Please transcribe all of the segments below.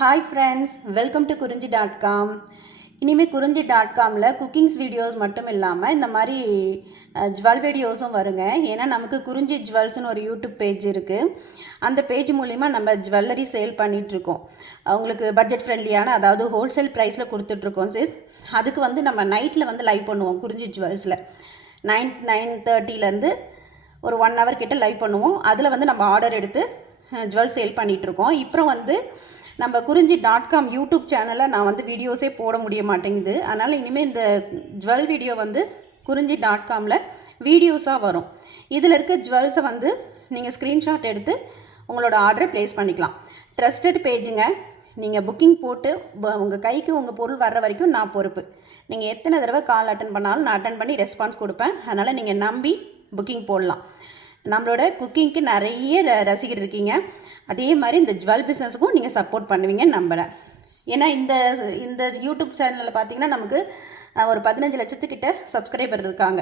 Hi friends, welcome to குறிஞ்சி.com. இனிமேல் குறிஞ்சி.comல குக்கிங்ஸ் வீடியோஸ் மட்டும் இல்லாமல் இந்த மாதிரி ஜுவல் வீடியோஸும் வருங்க. ஏன்னா நமக்கு குறிஞ்சி ஜுவல்ஸ்னு ஒரு யூடியூப் பேஜ் இருக்குது. அந்த பேஜ் மூலிமா நம்ம ஜுவல்லரி சேல் பண்ணிகிட்ருக்கோம். அவங்களுக்கு பட்ஜெட் ஃப்ரெண்ட்லியான, அதாவது ஹோல்சேல் ப்ரைஸில் கொடுத்துட்ருக்கோம் சிஸ். அதுக்கு நம்ம நைட்டில் லைவ் பண்ணுவோம். குறிஞ்சி ஜுவல்ஸில் 9:30 ஒரு 1 hour கிட்ட லைவ் பண்ணுவோம். அதில் நம்ம ஆர்டர் எடுத்து ஜுவல் சேல் பண்ணிகிட்ருக்கோம். இப்போ நம்ம குறிஞ்சி.com யூடியூப் சேனலில் நான் வீடியோஸே போட முடிய மாட்டேங்குது. அதனால் இனிமேல் இந்த ஜுவல் வீடியோ குறிஞ்சி.comல வீடியோஸாக வரும். இதில் இருக்க ஜுவல்ஸை நீங்கள் ஸ்க்ரீன்ஷாட் எடுத்து உங்களோட ஆர்டரை ப்ளேஸ் பண்ணிக்கலாம். ட்ரஸ்டட் பேஜுங்க. நீங்கள் புக்கிங் போட்டு உங்கள் கைக்கு உங்கள் பொருள் வர்ற வரைக்கும் நான் பொறுப்பு. நீங்கள் எத்தனை தடவை கால் அட்டன் பண்ணாலும் நான் அட்டன் பண்ணி ரெஸ்பான்ஸ் கொடுப்பேன். அதனால் நீங்கள் நம்பி புக்கிங் போடலாம். நம்மளோட குக்கிங்க்கு நிறைய ரசிகர் இருக்கீங்க. அதே மாதிரி இந்த ஜுவல் பிஸ்னஸுக்கும் நீங்கள் சப்போர்ட் பண்ணுவீங்கன்னு நம்புகிறேன். ஏன்னா இந்த யூடியூப் சேனலில் பார்த்திங்கன்னா நமக்கு ஒரு 15 லட்சத்துக்கிட்ட சப்ஸ்கிரைபர் இருக்காங்க.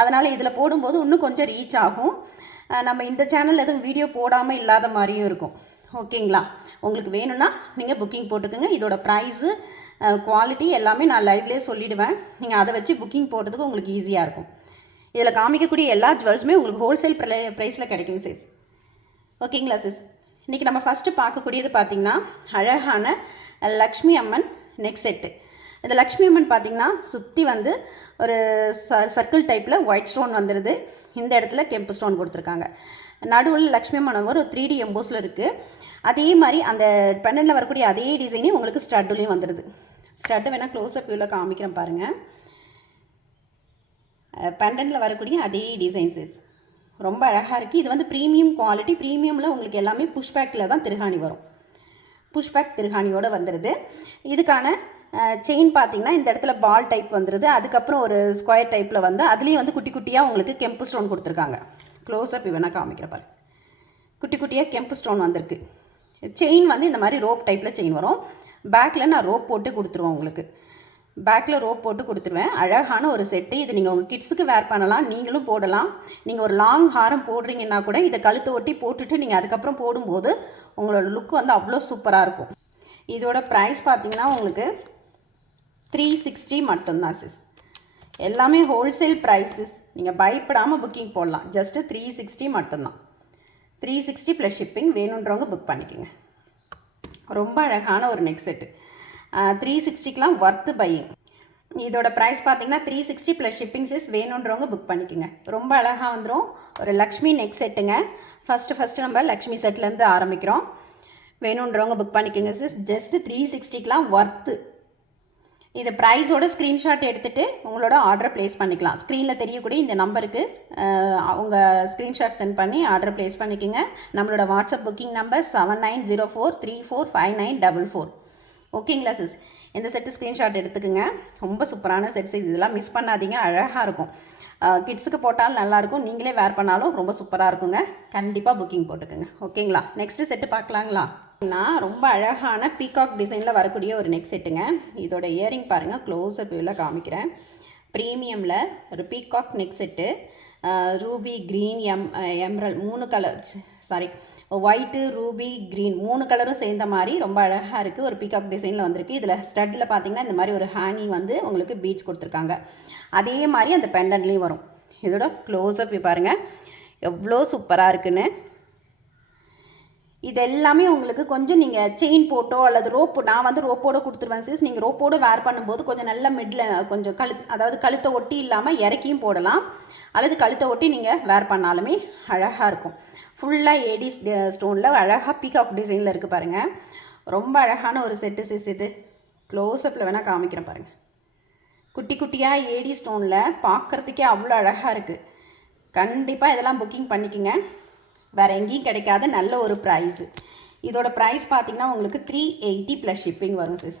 அதனால் இதில் போடும்போது இன்னும் கொஞ்சம் ரீச் ஆகும். நம்ம இந்த சேனலில் எதுவும் வீடியோ போடாமல் இல்லாத மாதிரியும் இருக்கும். ஓகேங்களா? உங்களுக்கு வேணும்னா நீங்கள் புக்கிங் போட்டுக்கோங்க. இதோட ப்ரைஸு, குவாலிட்டி எல்லாமே நான் லைவ்லேயே சொல்லிவிடுவேன். நீங்கள் அதை வச்சு புக்கிங் போடுறதுக்கு உங்களுக்கு ஈஸியாக இருக்கும். இதில் காமிக்கக்கூடிய எல்லா ஜுவல்ஸுமே உங்களுக்கு ஹோல்சேல் ப்ரைஸில் கிடைக்கும் சிஸ். ஓகேங்களா சிஸ்? இன்றைக்கி நம்ம ஃபஸ்ட்டு பார்க்கக்கூடியது பார்த்திங்கன்னா அழகான லக்ஷ்மி அம்மன் நெக் செட்டு. இந்த லக்ஷ்மி அம்மன் பார்த்திங்கன்னா சுற்றி ஒரு சர்க்கிள் டைப்பில் ஒயிட் ஸ்டோன் வந்துடுது. இந்த இடத்துல கெம்பு ஸ்டோன் கொடுத்துருக்காங்க. நடுவில் லக்ஷ்மி அம்மன் ஒரு 3D எம்போஸில் இருக்குது. அதே மாதிரி அந்த பெண்டனில் வரக்கூடிய அதே டிசைனே உங்களுக்கு ஸ்டட்டுலேயும் வந்துடுது. ஸ்டட்டு வேணால் க்ளோஸ்அப் வியூவில் காமிக்கிறேன் பாருங்கள். பெண்டனில் வரக்கூடிய அதே டிசைன்ஸஸ் ரொம்ப அழகாக இருக்குது. இது ப்ரீமியம் குவாலிட்டி. ப்ரீமியமில் உங்களுக்கு எல்லாமே புஷ்பேக்கில் தான் திருகாணி வரும். புஷ்பேக் திருகாணியோடு வந்துடுது. இதுக்கான செயின் பார்த்திங்கன்னா இந்த இடத்துல பால் டைப் வந்துடுது. அதுக்கப்புறம் ஒரு ஸ்கொயர் டைப்பில் அதுலேயும் குட்டி குட்டியாக உங்களுக்கு கெம்பு ஸ்டோன் கொடுத்துருக்காங்க. க்ளோஸ்அப் வேணால் காமிக்கிற பாரு. குட்டி குட்டியாக கெம்பு ஸ்டோன் வந்திருக்கு. செயின் இந்த மாதிரி ரோப் டைப்பில் செயின் வரும். பேக்கில் நான் ரோப் போட்டு கொடுத்துருவேன். உங்களுக்கு பேக்கில் ரோப் போட்டு கொடுத்துருவேன். அழகான ஒரு செட்டு. இது நீங்கள் உங்கள் கிட்ஸுக்கு வேர் பண்ணலாம், நீங்களும் போடலாம். நீங்கள் ஒரு லாங் ஹாரம் போடுறீங்கன்னா கூட இதை கழுத்தை ஒட்டி போட்டுட்டு நீங்கள் அதுக்கப்புறம் போடும்போது உங்களோட லுக் அவ்வளோ சூப்பராக இருக்கும். இதோட ப்ரைஸ் பார்த்திங்கன்னா உங்களுக்கு 360 மட்டும்தான் சிஸ். எல்லாமே ஹோல்சேல் ப்ரைஸஸ். நீங்கள் பயப்படாமல் புக்கிங் போடலாம். ஜஸ்ட்டு 360 மட்டும்தான். 360 ப்ளஸ் ஷிப்பிங். வேணுன்றவங்க புக் பண்ணிக்கோங்க. ரொம்ப அழகான ஒரு நெக் செட்டு. 360க்கெலாம் ஒர்த்து பையிங். இதோட ப்ரைஸ் பார்த்திங்கன்னா 360 ப்ளஸ் ஷிப்பிங் சிஸ். வேணுன்றவங்க புக் பண்ணிக்கோங்க. ரொம்ப அழகாக வந்துடும். ஒரு லக்ஷ்மி நெக் செட்டுங்க. ஃபஸ்ட்டு நம்ம லக்ஷ்மி செட்லேருந்து ஆரம்பிக்கிறோம். வேணுன்றவங்க புக் பண்ணிக்கோங்க சிஸ். Just 360க்கெலாம் worth. இது ப்ரைஸோட ஸ்க்ரீன்ஷாட் எடுத்துகிட்டு உங்களோட ஆர்டரை ப்ளேஸ் பண்ணிக்கலாம். ஸ்க்ரீனில் தெரியக்கூடிய இந்த நம்பருக்கு உங்கள் ஸ்க்ரீன்ஷாட் சென்ட் பண்ணி ஆர்டர் ப்ளேஸ் பண்ணிக்கோங்க. நம்மளோட வாட்ஸ்அப் புக்கிங் நம்பர் 7904345944. ஓகேங்களா சிஸ்? இந்த செட்டு ஸ்க்ரீன்ஷாட் எடுத்துக்கோங்க. ரொம்ப சூப்பரான செட்ஸ். இதெல்லாம் மிஸ் பண்ணாதீங்க. அழகாக இருக்கும். கிட்ஸுக்கு போட்டாலும் நல்லாயிருக்கும். நீங்களே வேர் பண்ணாலும் ரொம்ப சூப்பராக இருக்குங்க. கண்டிப்பாக புக்கிங் போட்டுக்கோங்க. ஓகேங்களா? நெக்ஸ்ட்டு செட்டு பார்க்கலாங்களா? நான் ரொம்ப அழகான பீகாக் டிசைனில் வரக்கூடிய ஒரு நெக் செட்டுங்க. இதோட இயரிங் பாருங்கள். க்ளோஸ்அப் வியூவில் காமிக்கிறேன். ப்ரீமியமில் ஒரு peacock neck set. Ruby, green, எம்ரல் 3 colour, sorry white, Ruby, green 3 கலரும் சேர்ந்த மாதிரி ரொம்ப அழகாக இருக்குது. ஒரு பீகாக் டிசைனில் வந்திருக்கு. இதில் ஸ்டட்டில் பார்த்திங்கன்னா இந்த மாதிரி ஒரு ஹேங்கிங் உங்களுக்கு பீட்ஸ் கொடுத்துருக்காங்க. அதே மாதிரி அந்த பெண்டன்ட்லேயும் வரும். இதோட க்ளோஸ்அப் பாருங்கள் எவ்வளோ சூப்பராக இருக்குன்னு. இது எல்லாமே உங்களுக்கு கொஞ்சம் நீங்கள் செயின் போட்டோ அல்லது ரோப்பு, நான் ரோப்போடு கொடுத்துருவேன் சிஸ். நீங்கள் ரோப்போடு வேர் பண்ணும்போது கொஞ்சம் நல்ல மிடில் கொஞ்சம் அதாவது கழுத்தை ஒட்டி இல்லாமல் இறக்கியும் போடலாம். அல்லது கழுத்தை ஒட்டி நீங்கள் வேர் பண்ணாலுமே அழகாக இருக்கும். ஃபுல்லாக ஏடி ஸ்டோனில் அழகாக பீகாக் டிசைனில் இருக்குது பாருங்கள். ரொம்ப அழகான ஒரு செட்டு சிஸ். இது க்ளோஸ்அப்பில் வேணால் காமிக்கிறேன் பாருங்கள். குட்டி குட்டியாக ஏடி ஸ்டோனில் பார்க்குறதுக்கே அவ்வளோ அழகாக இருக்குது. கண்டிப்பாக இதெல்லாம் புக்கிங் பண்ணிக்கோங்க. வேறு எங்கேயும் கிடைக்காத நல்ல ஒரு ப்ரைஸு. இதோட ப்ரைஸ் பார்த்திங்கன்னா உங்களுக்கு 380 ப்ளஸ் ஷிப்பிங் வரும் சிஸ்.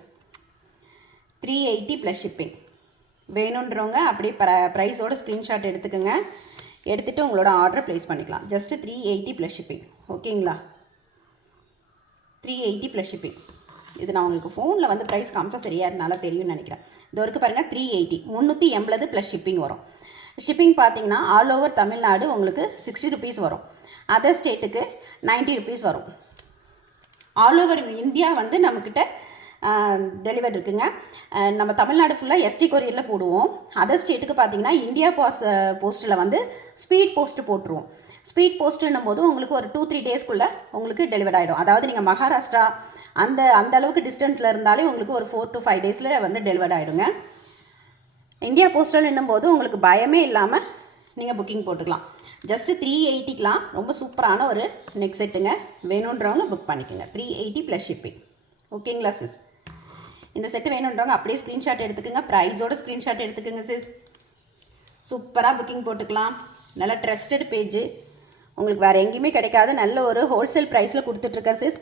380 plus shipping. வேணுன்றவங்க அப்படியே ப்ரைஸோட ஸ்க்ரீன்ஷாட் எடுத்துக்கோங்க. எடுத்துகிட்டு உங்களோட ஆர்டரை ப்ளேஸ் பண்ணிக்கலாம். Just 380 plus shipping. ஓகேங்களா? 380 ப்ளஸ் ஷிப்பிங். இது நான் உங்களுக்கு ஃபோனில் ப்ரைஸ் காமிச்சா சரியாக இருந்தாலும் தெரியும்னு நினைக்கிறேன். இது வரைக்கும் பாருங்கள் 380 380 ப்ளஸ் ஷிப்பிங் வரும். ஷிப்பிங் பார்த்திங்கன்னா ஆல் ஓவர் தமிழ்நாடு உங்களுக்கு 60 ருபீஸ் வரும். அதர் ஸ்டேட்டுக்கு 90 ருபீஸ் வரும். ஆல் ஓவர் இந்தியா வந்து நம்மக்கிட்ட டெலிவரி இருக்குங்க. நம்ம தமிழ்நாடு ஃபுல்லாக எஸ்டி கொரியரில் போடுவோம். அதர் ஸ்டேட்டுக்கு பார்த்தீங்கன்னா இந்தியா போஸ்ட்டில் வந்து ஸ்பீட் போஸ்ட்டு போட்டுருவோம். ஸ்பீட் போஸ்ட்டுன்னும் போது உங்களுக்கு ஒரு 2-3 டேஸ்க்குள்ளே உங்களுக்கு டெலிவரி ஆகிடும். அதாவது நீங்கள் மகாராஷ்டிரா அந்த அளவுக்கு டிஸ்டன்ஸில் இருந்தாலே உங்களுக்கு ஒரு 4 to 5 டேஸில் வந்து டெலிவரி ஆகிடுங்க. இந்தியா போஸ்டல்ன்னும் போது உங்களுக்கு பயமே இல்லாமல் நீங்கள் புக்கிங் போட்டுக்கலாம். ஜஸ்ட்டு 380க்கலாம் ரொம்ப சூப்பரான ஒரு நெக் செட்டுங்க. வேணுன்றவங்க புக் பண்ணிக்கோங்க. 380 ப்ளஸ் ஷிப்பிங். ஓகேங்களா சிஸ்? இந்த செட்டு வேணுன்றவங்க அப்படியே ஸ்க்ரீன்ஷாட் எடுத்துக்கோங்க. ப்ரைஸோட ஸ்க்ரீன்ஷாட் எடுத்துக்கோங்க சிஸ். சூப்பராக புக்கிங் போட்டுக்கலாம். நல்ல ட்ரஸ்டட் பேஜு, உங்களுக்கு வேறு எங்கேயுமே கிடைக்காத நல்ல ஒரு ஹோல்சேல் ப்ரைஸில் கொடுத்துட்ருக்கேன் சிஸ்.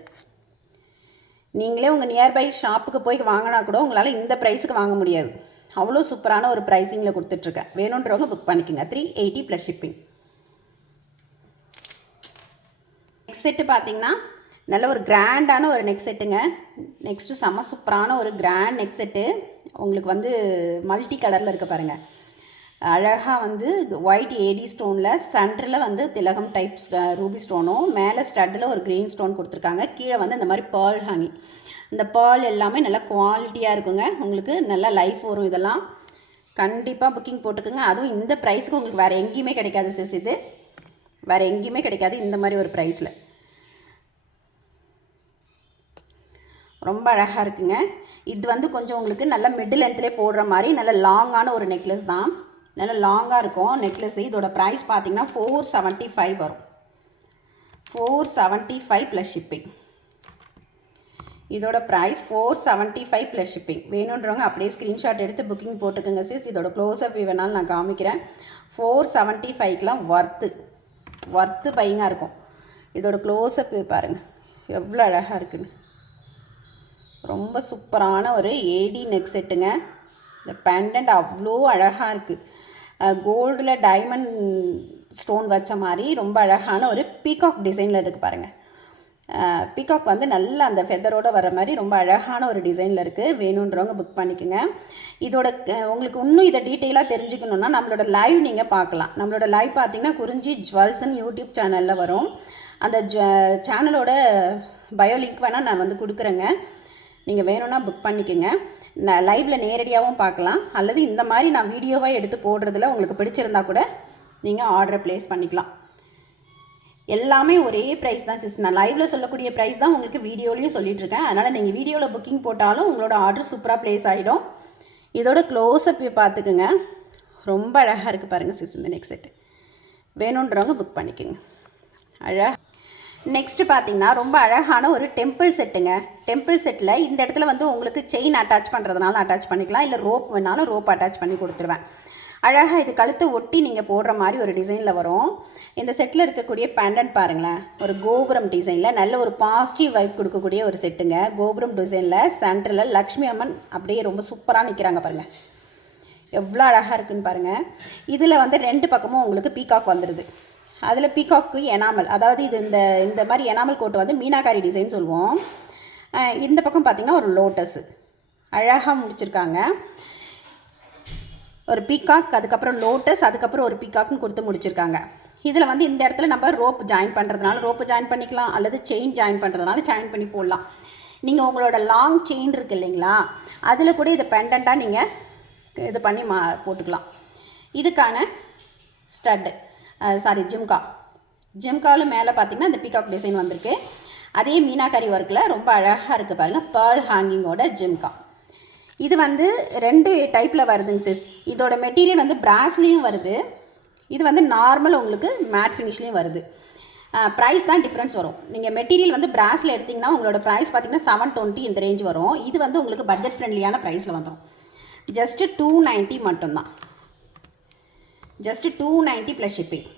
நீங்களே உங்கள் நியர்பை ஷாப்புக்கு போய் வாங்கினா கூட உங்களால் இந்த ப்ரைஸுக்கு வாங்க முடியாது. அவ்வளோ சூப்பரான ஒரு ப்ரைஸிங்கில் கொடுத்துட்ருக்கேன். வேணுன்றவங்க புக் பண்ணிக்கோங்க. 380 ப்ளஸ் ஷிப்பிங். நெக்ஸ்ட் செட்டு பார்த்தீங்கன்னா நல்ல ஒரு கிராண்டான ஒரு நெக் செட்டுங்க. நெக்ஸ்ட்டு செம்ம சூப்பரான ஒரு கிராண்ட் நெக் செட்டு. உங்களுக்கு வந்து மல்டி கலரில் இருக்க பாருங்கள். அழகாக வந்து ஒயிட் ஏடி ஸ்டோனில் சென்டரில் வந்து திலகம் டைப் ரூபி ஸ்டோனும், மேலே ஸ்டட்டில் ஒரு க்ரீன் ஸ்டோன் கொடுத்துருக்காங்க. கீழே வந்து இந்த மாதிரி பேர்ல் ஹேங்கிங். இந்த பேர்ல் எல்லாமே நல்லா குவாலிட்டியாக இருக்குங்க. உங்களுக்கு நல்லா லைஃப் வரும். இதெல்லாம் கண்டிப்பாக புக்கிங் போட்டுக்குங்க. அதுவும் இந்த ப்ரைஸுக்கு உங்களுக்கு வேறு எங்கேயுமே கிடைக்காது சிஸ். இது வேறு எங்கேயுமே கிடைக்காது இந்த மாதிரி ஒரு ப்ரைஸில். ரொம்ப அழகாக இருக்குங்க. இது வந்து கொஞ்சம் உங்களுக்கு நல்ல மிடில் லென்த்லேயே போடுற மாதிரி நல்ல லாங்கான ஒரு நெக்லஸ் தான். நல்ல லாங்காக இருக்கும் நெக்லஸ். இதோட ப்ரைஸ் பார்த்தீங்கன்னா 475 வரும். 475 ப்ளஸ் ஷிப்பிங். இதோட ப்ரைஸ் 475 ப்ளஸ் ஷிப்பிங். வேணுன்றவங்க அப்படியே ஸ்க்ரீன்ஷாட் எடுத்து புக்கிங் போட்டுக்கோங்க சிஸ். இதோட க்ளோஸ்அப் வேணாலும் நான் காமிக்கிறேன். 475க்கெலாம் ஒர்த்து பையங்காக இருக்கும். இதோட க்ளோஸ்அப் பாருங்கள் எவ்வளோ அழகாக இருக்குன்னு. ரொம்ப சூப்பரான ஒரு ஏடி நெக் செட்டுங்க. இந்த பெண்டன்ட் அவ்வளோ அழகாக இருக்குது. கோல்டில் டைமண்ட் ஸ்டோன் வச்ச மாதிரி ரொம்ப அழகான ஒரு பீகாக் டிசைனில் இருக்குது பாருங்கள். பீகாக் வந்து நல்ல அந்த ஃபெதரோடு வர மாதிரி ரொம்ப அழகான ஒரு டிசைனில் இருக்குது. வேணுன்றவங்க புக் பண்ணிக்கோங்க. இதோட உங்களுக்கு இன்னும் இதை டீட்டெயிலாக தெரிஞ்சுக்கணுன்னா நம்மளோட லைவ் நீங்கள் பார்க்கலாம். நம்மளோட லைவ் பார்த்திங்கன்னா குறிஞ்சி ஜுவல்ஸ்ன்னு யூடியூப் சேனலில் வரும். அந்த சேனலோட பயோ லிங்க் வேணால் நான் வந்து கொடுக்குறேங்க. நீங்கள் வேணும்னா புக் பண்ணிக்கோங்க. நான் லைவில் நேரடியாகவும் பார்க்கலாம். அல்லது இந்த மாதிரி நான் வீடியோவாக எடுத்து போடுறதுல உங்களுக்கு பிடிச்சிருந்தா கூட நீங்கள் ஆர்டரை ப்ளேஸ் பண்ணிக்கலாம். எல்லாமே ஒரே ப்ரைஸ் தான் சிஸ். நான் லைவில் சொல்லக்கூடிய ப்ரைஸ் தான் உங்களுக்கு வீடியோலையும் சொல்லிகிட்ருக்கேன். அதனால் நீங்கள் வீடியோவில் புக்கிங் போட்டாலும் உங்களோட ஆர்டர் சூப்பராக ப்ளேஸ் ஆகிடும். இதோட க்ளோஸ்அப் பார்த்துக்குங்க. ரொம்ப அழகாக இருக்குது பாருங்கள் சிஸ் இந்த நெக் செட்டு. வேணுன்றவங்க புக் பண்ணிக்கோங்க. நெக்ஸ்ட்டு பார்த்தீங்கன்னா ரொம்ப அழகான ஒரு டெம்பிள் செட்டுங்க. டெம்பிள் செட்டில் இந்த இடத்துல வந்து உங்களுக்கு செயின் அட்டாச் பண்ணுறதுனால அட்டாச் பண்ணிக்கலாம், இல்லை ரோப் வேணாலும் ரோப் அட்டாச் பண்ணி கொடுத்துருவேன். அழகாக இது கழுத்தை ஒட்டி நீங்கள் போடுற மாதிரி ஒரு டிசைனில் வரும். இந்த செட்டில் இருக்கக்கூடிய பேண்டன்ட் பாருங்களேன், ஒரு கோபுரம் டிசைனில் நல்ல ஒரு பாசிட்டிவ் வைப் கொடுக்கக்கூடிய ஒரு செட்டுங்க. கோபுரம் டிசைனில் சென்டரில் லக்ஷ்மி அம்மன் அப்படியே ரொம்ப சூப்பராக நிற்கிறாங்க பாருங்கள். எவ்வளோ அழகாக இருக்குதுன்னு பாருங்கள். இதில் வந்து 2 பக்கமும் உங்களுக்கு பீகாக் வந்துடுது. அதில் பீகாக்கு எனாமல், அதாவது இது இந்த மாதிரி எனாமல் கோட்டு வந்து மீனாக்காரி டிசைன் சொல்லுவோம். இந்த பக்கம் பார்த்திங்கன்னா ஒரு லோட்டஸு அழகாக முடிச்சிருக்காங்க. ஒரு பீகாக், அதுக்கப்புறம் லோட்டஸ், அதுக்கப்புறம் ஒரு பீகாக்னு கொடுத்து முடிச்சிருக்காங்க. இதில் வந்து இந்த இடத்துல நம்ம ரோப் ஜாயின் பண்ணுறதுனால ரோப்பு ஜாயின் பண்ணிக்கலாம், அல்லது செயின் ஜாயின் பண்ணுறதுனால ஜாயின் பண்ணி போடலாம். நீங்கள் உங்களோட லாங் செயின் இருக்குது இல்லைங்களா, அதில் கூட இதை பெண்டண்ட்டாக நீங்கள் இது பண்ணி போட்டுக்கலாம். இதுக்கான ஸ்டட்டு ஜிம்காவில் மேலே பார்த்திங்கன்னா இந்த பீகாக் டிசைன் வந்திருக்கு. அதே மீனாக்கரி ஒர்க்கில் ரொம்ப அழகாக இருக்குது பாருங்கள். பேர்ல் ஹேங்கிங்கோட ஜிம்கா. இது வந்து 2 டைப்பில் வருதுங்க சிஸ். இதோட மெட்டீரியல் வந்து பிராஸ்லேயும் வருது, இது வந்து நார்மல் உங்களுக்கு மேட் ஃபினிஷ்லேயும் வருது. ப்ரைஸ் தான் டிஃப்ரென்ஸ் வரும். நீங்கள் மெட்டீரியல் வந்து பிராஸில் எடுத்திங்கன்னா உங்களோட ப்ரைஸ் பார்த்திங்கன்னா 720 இந்த ரேஞ்ச் வரும். இது வந்து உங்களுக்கு பட்ஜெட் ஃப்ரெண்ட்லியான ப்ரைஸில் வந்துடும். ஜஸ்ட்டு 290 மட்டும்தான். Just 290 plus shipping.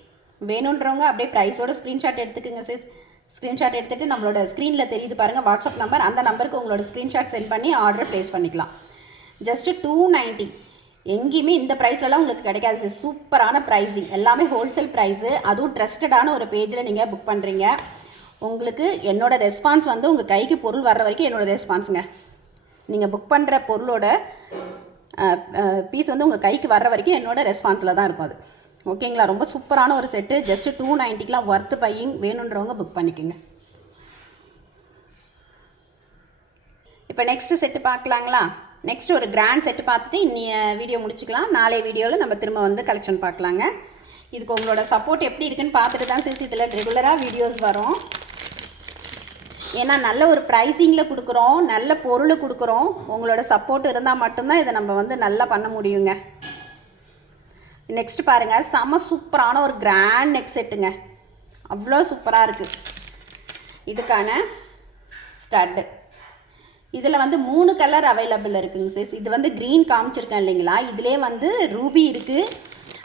வேணுன்றவங்க அப்படியே ப்ரைஸோட ஸ்க்ரீன்ஷாட் எடுத்துக்கோங்க சிஸ். ஸ்க்ரீன்ஷாட் எடுத்துகிட்டு நம்மளோட ஸ்க்ரீனில் தெரியுது பாருங்கள் வாட்ஸ்அப் நம்பர், அந்த நம்பருக்கு உங்களோட ஸ்க்ரீன்ஷாட் சென்ட் பண்ணி ஆர்டர் ப்ளேஸ் பண்ணிக்கலாம். ஜஸ்ட்டு 290. எங்கேயுமே இந்த ப்ரைஸ்லலாம் உங்களுக்கு கிடைக்காது சார். சூப்பரான ப்ரைஸிங், எல்லாமே ஹோல்சேல் ப்ரைஸு, அதுவும் ட்ரஸ்டடான ஒரு பேஜில் நீங்கள் புக் பண்ணுறீங்க. உங்களுக்கு என்னோடய ரெஸ்பான்ஸ் வந்து உங்கள் கைக்கு பொருள் வர்ற வரைக்கும் என்னோடய ரெஸ்பான்ஸுங்க. நீங்கள் புக் பண்ணுற பொருளோட பீஸ் வந்து உங்கள் கைக்கு வர்ற வரைக்கும் என்னோடய ரெஸ்பான்ஸில் தான் இருக்கும் அது. ஓகேங்களா? ரொம்ப சூப்பரான ஒரு செட்டு. ஜஸ்ட்டு 290க்கெலாம் ஒர்த்து பையிங். வேணுன்றவங்க புக் பண்ணிக்கோங்க. இப்போ நெக்ஸ்ட்டு செட்டு பார்க்கலாங்களா? நெக்ஸ்ட் ஒரு கிராண்ட் செட்டு பார்த்துட்டு இன்னைய வீடியோ முடிச்சுக்கலாம். நாளைய வீடியோவில் நம்ம திரும்ப வந்து கலெக்ஷன் பார்க்கலாங்க. இதுக்கு உங்களோட சப்போர்ட் எப்படி இருக்குன்னு பார்த்துட்டு தான் சிஸ் இதில் ரெகுலராக வீடியோஸ் வரும். ஏன்னா நல்ல ஒரு ப்ரைஸிங்கில் கொடுக்குறோம், நல்ல பொருள் கொடுக்குறோம். உங்களோட சப்போர்ட் இருந்தால் மட்டும்தான் இதை நம்ம வந்து நல்லா பண்ண முடியுங்க. நெக்ஸ்ட் பாருங்கள், செம சூப்பரான ஒரு கிராண்ட் நெக் செட்டுங்க. அவ்வளோ சூப்பராக இருக்குது. இதுக்கான ஸ்டட்டு இதில் வந்து 3 கலர் அவைலபிள் இருக்குங்க சிஸ். இது வந்து க்ரீன் காமிச்சிருக்கேன் இல்லைங்களா, இதிலே வந்து ரூபி இருக்குது,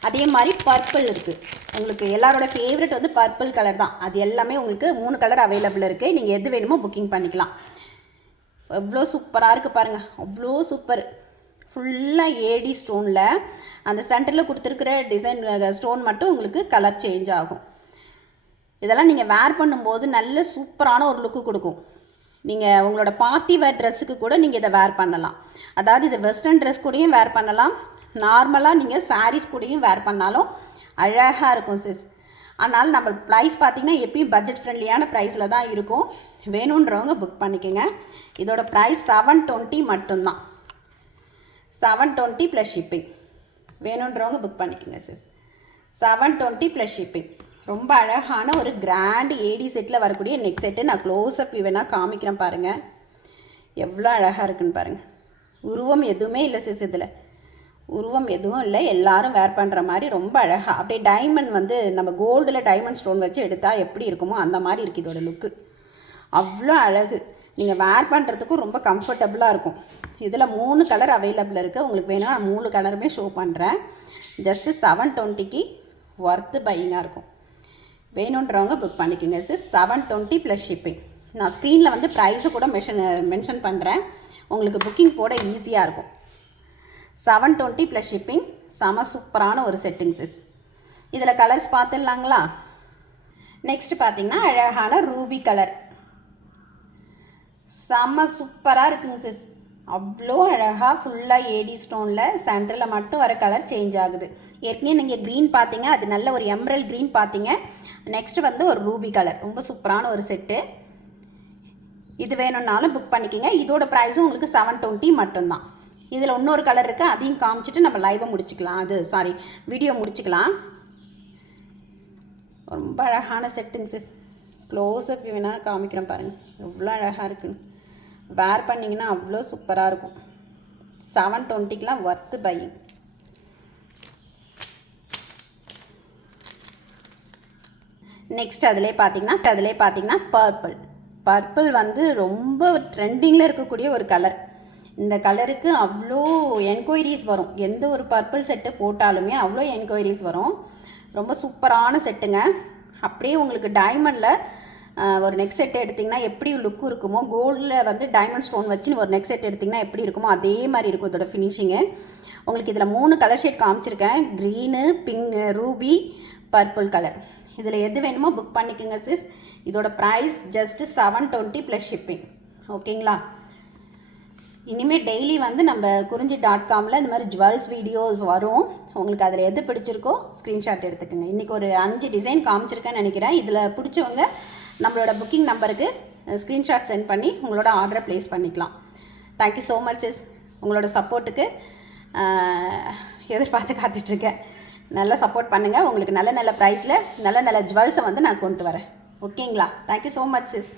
அதே மாதிரி பர்பிள் இருக்குது. உங்களுக்கு எல்லாரோட ஃபேவரட் வந்து பர்பிள் கலர் தான். அது எல்லாமே உங்களுக்கு 3 கலர் அவைலபிள் இருக்குது. நீங்கள் எது வேணுமோ புக்கிங் பண்ணிக்கலாம். எவ்வளோ சூப்பராக இருக்குது பாருங்கள், அவ்வளோ சூப்பர். ஃபுல்லாக ஏடி ஸ்டோனில் அந்த சென்டரில் கொடுத்துருக்கிற டிசைன் ஸ்டோன் மட்டும் உங்களுக்கு கலர் சேஞ்ச் ஆகும். இதெல்லாம் நீங்கள் வேர் பண்ணும்போது நல்ல சூப்பரான ஒரு லுக்கு கொடுக்கும். நீங்கள் உங்களோட பார்ட்டி வேர் ட்ரெஸ்ஸுக்கு கூட நீங்கள் இதை வேர் பண்ணலாம். அதாவது இதை வெஸ்டர்ன் ட்ரெஸ் கூடயும் வேர் பண்ணலாம், நார்மலாக நீங்கள் சாரீஸ் கூடயும் வேர் பண்ணாலும் அழகாக இருக்கும் சிஸ். அதனால் நம்ம ப்ரைஸ் பார்த்திங்கன்னா எப்பயும் பட்ஜெட் ஃப்ரெண்ட்லியான ப்ரைஸில் தான் இருக்கும். வேணுன்றவங்க புக் பண்ணிக்கோங்க. இதோட ப்ரைஸ் 720 மட்டும்தான். 720 ப்ளஸ் ஷிப்பிங். வேணுன்றவங்க புக் பண்ணிக்கோங்க சிஸ். 720 plus shipping. ரொம்ப அழகான ஒரு கிராண்ட் ஏடி செட்டில் வரக்கூடிய நெக் செட்டு. நான் க்ளோஸ்அப் வேணால் காமிக்கிறேன் பாருங்கள், எவ்வளோ அழகாக இருக்குன்னு பாருங்கள். உருவம் எதுவுமே இல்லை சிஸ், இதில் உருவம் எதுவும் இல்லை, எல்லாரும் வேர் பண்ணுற மாதிரி ரொம்ப அழகாக. அப்படியே டைமண்ட் வந்து நம்ம கோல்டில் டைமண்ட் ஸ்டோன் வச்சு எடுத்தால் எப்படி இருக்குமோ அந்த மாதிரி இருக்குது இதோட லுக்கு. அவ்வளோ அழகு. நீங்கள் வேர் பண்ணுறதுக்கும் ரொம்ப கம்ஃபர்டபுளாக இருக்கும். இதில் 3 கலர் அவைலபிள் இருக்குது. உங்களுக்கு வேணும்னா நான் 3 கலருமே ஷோ பண்ணுறேன். ஜஸ்ட்டு 720க்கு ஒர்த்து பையிங்காக இருக்கும். வேணுன்றவங்க புக் பண்ணிக்கோங்க சிஸ். 720 plus shipping. நான் ஸ்க்ரீனில் வந்து ப்ரைஸு கூட மென்ஷன் பண்ணுறேன், உங்களுக்கு புக்கிங் போட ஈஸியாக இருக்கும். 720 ப்ளஸ் ஷிப்பிங். செம சூப்பரான ஒரு செட்டிங் சிஸ். இதில் கலர்ஸ் பார்த்துடலாங்களா? நெக்ஸ்ட் பார்த்திங்கன்னா அழகான ரூபி கலர். செம்ம சூப்பராக இருக்குங்க சிஸ். அவ்வளோ அழகாக ஃபுல்லாக ஏடி ஸ்டோனில் சென்டரில் மட்டும் வர கலர் சேஞ்ச் ஆகுது. ஏற்கனவே நீங்கள் க்ரீன் பார்த்தீங்க, அது நல்ல ஒரு எம்ரல் க்ரீன் பார்த்தீங்க. நெக்ஸ்ட்டு வந்து ஒரு ரூபி கலர். ரொம்ப சூப்பரான ஒரு செட்டு. இது வேணும்னாலும் புக் பண்ணிக்கோங்க. இதோட ப்ரைஸும் உங்களுக்கு 720 மட்டும்தான். இதில் இன்னொரு கலர் இருக்குது, அதையும் காமிச்சிட்டு நம்ம லைவை முடிச்சுக்கலாம். வீடியோ முடிச்சுக்கலாம். ரொம்ப அழகான செட்டுங்க சிஸ். க்ளோஸ்அப் வேணால் காமிக்கிறேன் பாருங்கள், எவ்வளோ அழகாக இருக்குன்னு. வேர் பண்ணிங்கன்னா அவ்வளோ சூப்பராக இருக்கும். 720க்கெலாம் ஒர்த்து பையிங். நெக்ஸ்ட் அதிலே பார்த்தீங்கன்னா பர்பிள் வந்து ரொம்ப ட்ரெண்டிங்கில் இருக்கக்கூடிய ஒரு கலர். இந்த கலருக்கு அவ்வளோ என்கொயரிஸ் வரும். எந்த ஒரு பர்பிள் செட்டு போட்டாலுமே அவ்வளோ என்கொயரிஸ் வரும். ரொம்ப சூப்பரான செட்டுங்க. அப்படியே உங்களுக்கு டைமண்டில் ஒரு நெக் செட் எடுத்திங்கன்னா எப்படி லுக்கு இருக்குமோ, கோல்டில் வந்து டைமண்ட் ஸ்டோன் வச்சு ஒரு நெக் செட் எடுத்திங்கன்னா எப்படி இருக்குமோ அதே மாதிரி இருக்கும் இதோட ஃபினிஷிங்கு. உங்களுக்கு இதில் 3 கலர் ஷேட் காமிச்சிருக்கேன், green, pink, Ruby, purple colour. இதில் எது வேணுமோ புக் பண்ணிக்கோங்க சிஸ். இதோட ப்ரைஸ் ஜஸ்ட்டு 720 ப்ளஸ் ஷிப்பிங். ஓகேங்களா? இனிமேல் டெய்லி வந்து நம்ம குறிஞ்சி.comல இந்த மாதிரி ஜுவல்ஸ் வீடியோஸ் வரும். உங்களுக்கு அதில் எது பிடிச்சிருக்கோ ஸ்க்ரீன்ஷாட் எடுத்துக்கோங்க. இன்றைக்கி ஒரு 5 டிசைன் காமிச்சிருக்கேன்னு நினைக்கிறேன். இதில் பிடிச்சவங்க நம்மளோட புக்கிங் நம்பருக்கு ஸ்க்ரீன்ஷாட் சென்ட் பண்ணி உங்களோட ஆர்டரை ப்ளேஸ் பண்ணிக்கலாம். Thank you so much sis. உங்களோட சப்போர்ட்டுக்கு எதிர்பார்த்து காத்துட்ருக்கேன். நல்லா சப்போர்ட் பண்ணுங்கள். உங்களுக்கு நல்ல நல்ல ப்ரைஸில் நல்ல நல்ல ஜுவல்ஸை வந்து நான் கொண்டு வரேன். ஓகேங்களா? Thank you so much sis.